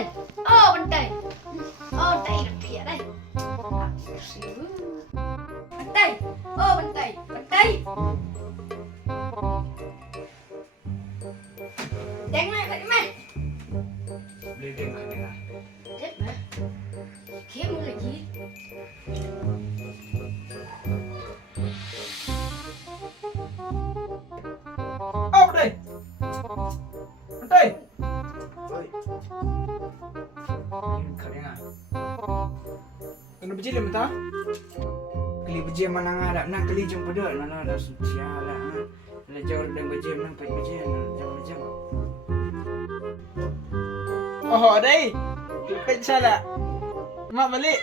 đây. Bên đây. Đây là kìa đây. Bên đây. Bên đây. Bên đây. Đánh mày. Beli game kan ya. Chết mà. Kiếm nữa là gì? Đây. Đây. Oi. Game kan ya. Kena biji le mata? Kali biji mana ngarap nak kali jom pada lah dah sialah. Lah jauh dan biji nang pai biji jam. Oh, đây. Cái sao là? Mà balik.